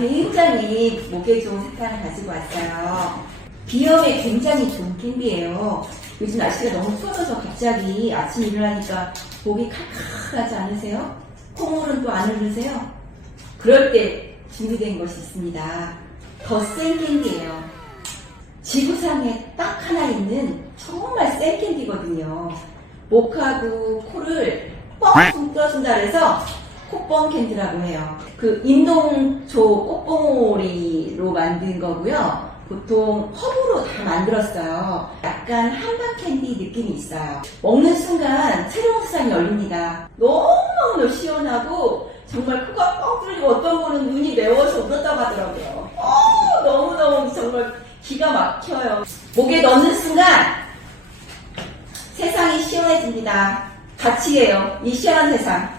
굉장히 목에 좋은 색깔을 가지고 왔어요. 비염에 굉장히 좋은 캔디예요. 요즘 날씨가 너무 추워져서 갑자기 아침에 일어나니까 목이 칼칼하지 않으세요? 콧물은 또 안 흐르세요? 그럴 때 준비된 것이 있습니다. 더 센 캔디예요. 지구상에 딱 하나 있는 정말 센 캔디거든요. 목하고 코를 뻥 뚫어준다 그래서 콧뻥 캔디라고 해요. 그 인동초 꽃봉오리로 만든 거고요. 보통 허브로 다 만들었어요. 약간 한방 캔디 느낌이 있어요. 먹는 순간 새로운 세상이 열립니다. 너무너무 시원하고 정말 코가 뻥 뚫리고 어떤 분은 눈이 매워서 울었다고 하더라고요. 너무너무 정말 기가 막혀요. 목에 넣는 순간 세상이 시원해집니다. 같이 해요. 이 시원한 세상.